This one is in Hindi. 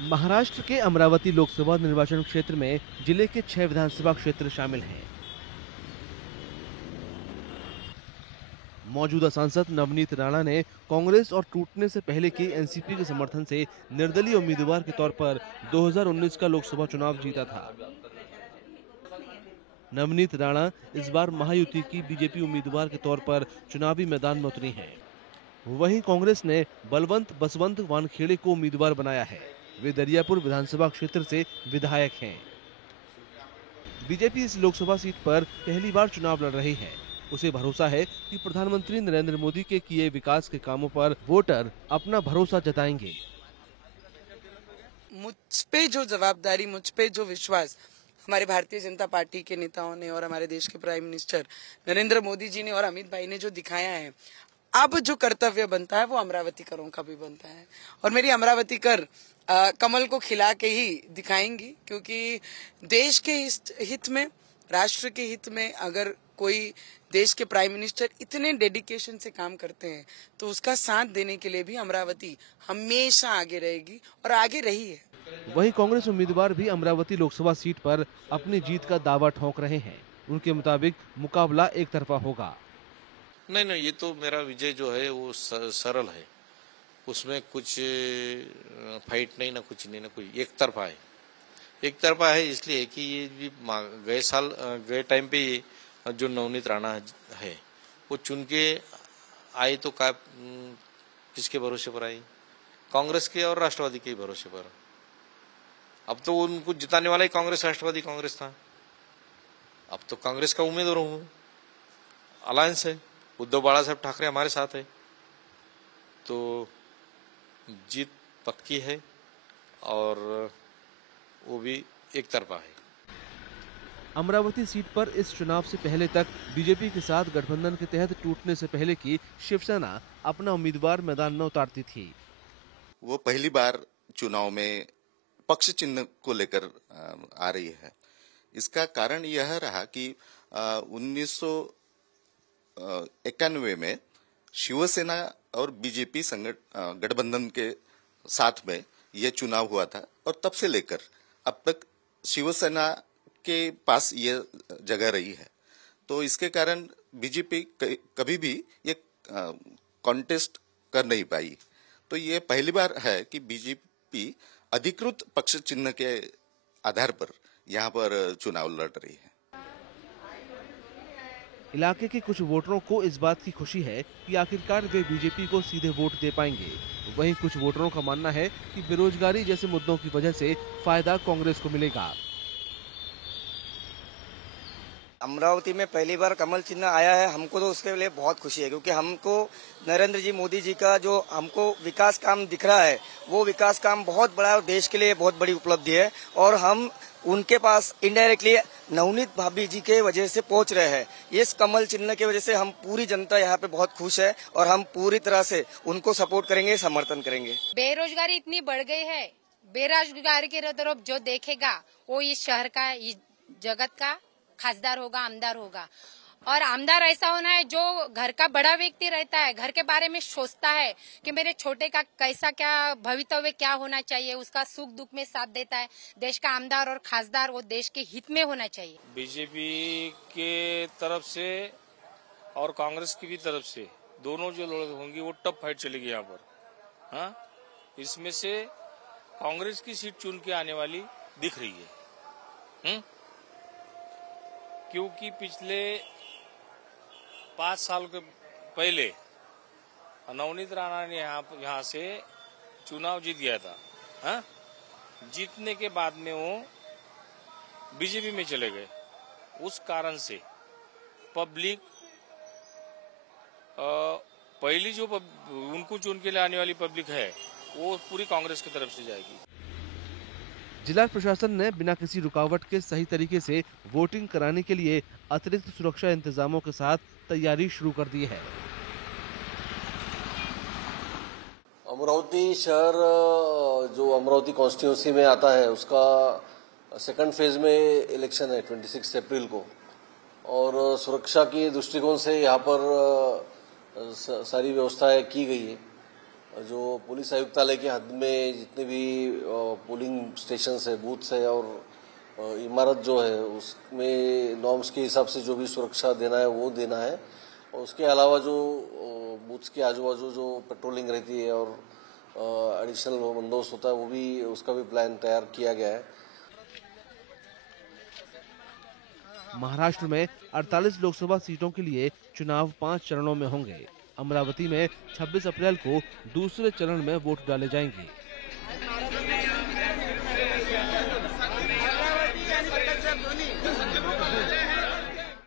महाराष्ट्र के अमरावती लोकसभा निर्वाचन क्षेत्र में जिले के 6 विधानसभा क्षेत्र शामिल हैं। मौजूदा सांसद नवनीत राणा ने कांग्रेस और टूटने से पहले की एनसीपी के समर्थन से निर्दलीय उम्मीदवार के तौर पर 2019 का लोकसभा चुनाव जीता था। नवनीत राणा इस बार महायुति की बीजेपी उम्मीदवार के तौर पर चुनावी मैदान में उतरी हैं। वहीं कांग्रेस ने बलवंत बसवंत वानखेड़े को उम्मीदवार बनाया है। वे दरियापुर विधानसभा क्षेत्र से विधायक हैं। बीजेपी इस लोकसभा सीट पर पहली बार चुनाव लड़ रही है। उसे भरोसा है कि प्रधानमंत्री नरेंद्र मोदी के किए विकास के कामों पर वोटर अपना भरोसा जताएंगे। मुझ पे जो जवाबदारी, मुझ पे जो विश्वास हमारे भारतीय जनता पार्टी के नेताओं ने और हमारे देश के प्राइम मिनिस्टर नरेंद्र मोदी जी ने और अमित भाई ने जो दिखाया है, अब जो कर्तव्य बनता है वो अमरावतीकरों का भी बनता है। और मेरी अमरावतीकर कमल को खिला के ही दिखाएंगी, क्योंकि देश के हित में, राष्ट्र के हित में अगर कोई देश के प्राइम मिनिस्टर इतने डेडिकेशन से काम करते हैं तो उसका साथ देने के लिए भी अमरावती हमेशा आगे रहेगी और आगे रही है। वहीं कांग्रेस उम्मीदवार भी अमरावती लोकसभा सीट पर अपनी जीत का दावा ठोक रहे हैं। उनके मुताबिक मुकाबला एक तरफा होगा। नहीं, ये तो मेरा विजय जो है वो सरल है। उसमें कुछ फाइट नहीं, ना कुछ नहीं, ना कुछ, एक तरफा है। इसलिए कि ये भी गए टाइम पे ये जो नवनीत राणा है वो चुन के आई तो किसके भरोसे पर आई? कांग्रेस के और राष्ट्रवादी के भरोसे पर। अब तो उनको जिताने वाला ही कांग्रेस था। अब तो कांग्रेस का उम्मीदवार हूँ, अलायंस है, उद्धव बाला साहब ठाकरे हमारे साथ है, तो जीत पक्की है और वो भी एक तरफा है। अमरावती सीट पर इस चुनाव से पहले तक बीजेपी के साथ गठबंधन के तहत टूटने से पहले की शिवसेना अपना उम्मीदवार मैदान में उतारती थी। वो पहली बार चुनाव में पक्ष चिन्ह को लेकर आ रही है। इसका कारण यह रहा कि 1991 में शिवसेना और बीजेपी गठबंधन के साथ में यह चुनाव हुआ था और तब से लेकर अब तक शिवसेना के पास ये जगह रही है। तो इसके कारण बीजेपी कभी भी ये कॉन्टेस्ट कर नहीं पाई। तो ये पहली बार है कि बीजेपी अधिकृत पक्ष चिन्ह के आधार पर यहाँ पर चुनाव लड़ रही है। इलाके के कुछ वोटरों को इस बात की खुशी है कि आखिरकार वे बीजेपी को सीधे वोट दे पाएंगे। वहीं कुछ वोटरों का मानना है कि बेरोजगारी जैसे मुद्दों की वजह से फायदा कांग्रेस को मिलेगा। अमरावती में पहली बार कमल चिन्ह आया है, हमको तो उसके लिए बहुत खुशी है, क्योंकि हमको नरेंद्र जी मोदी जी का जो हमको विकास काम दिख रहा है वो विकास काम बहुत बड़ा है और देश के लिए बहुत बड़ी उपलब्धि है। और हम उनके पास इनडायरेक्टली नवनीत भाभी जी के वजह से पहुंच रहे हैं। इस कमल चिन्ह की वजह से हम पूरी जनता यहाँ पे बहुत खुश है और हम पूरी तरह से उनको सपोर्ट करेंगे, समर्थन करेंगे। बेरोजगारी इतनी बढ़ गई है, बेरोजगारी की तरफ जो देखेगा वो इस शहर का, इस जगत का खासदार होगा, आमदार होगा। और आमदार ऐसा होना है जो घर का बड़ा व्यक्ति रहता है, घर के बारे में सोचता है कि मेरे छोटे का कैसा क्या भवितव्य क्या होना चाहिए, उसका सुख दुख में साथ देता है। देश का आमदार और खासदार वो देश के हित में होना चाहिए। बीजेपी के तरफ से और कांग्रेस की भी तरफ से दोनों जो लड़ाई होंगी वो टफ फाइट चलेगी यहाँ पर। हाँ, इसमें से कांग्रेस की सीट चुन के आने वाली दिख रही है। क्योंकि पिछले 5 साल के पहले नवनीत राणा ने यहाँ से चुनाव जीत गया था। हाँ? जीतने के बाद में वो बीजेपी में चले गए। उस कारण से पब्लिक पहली जो उनको चुन के लिए आने वाली पब्लिक है वो पूरी कांग्रेस की तरफ से जाएगी। जिला प्रशासन ने बिना किसी रुकावट के सही तरीके से वोटिंग कराने के लिए अतिरिक्त सुरक्षा इंतजामों के साथ तैयारी शुरू कर दी है। अमरावती शहर जो अमरावती कॉन्स्टिट्यूंसी में आता है उसका सेकंड फेज में इलेक्शन है 26 अप्रैल को, और सुरक्षा की दृष्टिकोण से यहाँ पर सारी व्यवस्थाएं की गई है। जो पुलिस आयुक्तालय के हद में जितने भी पोलिंग स्टेशंस है, बूथ्स है और इमारत जो है उसमें नॉर्म्स के हिसाब से जो भी सुरक्षा देना है वो देना है। और उसके अलावा जो बूथ्स के आजू बाजू जो पेट्रोलिंग रहती है और एडिशनल बंदोबस्त होता है वो भी, उसका भी प्लान तैयार किया गया है। महाराष्ट्र में 48 लोकसभा सीटों के लिए चुनाव 5 चरणों में होंगे। अमरावती में 26 अप्रैल को दूसरे चरण में वोट डाले जाएंगे।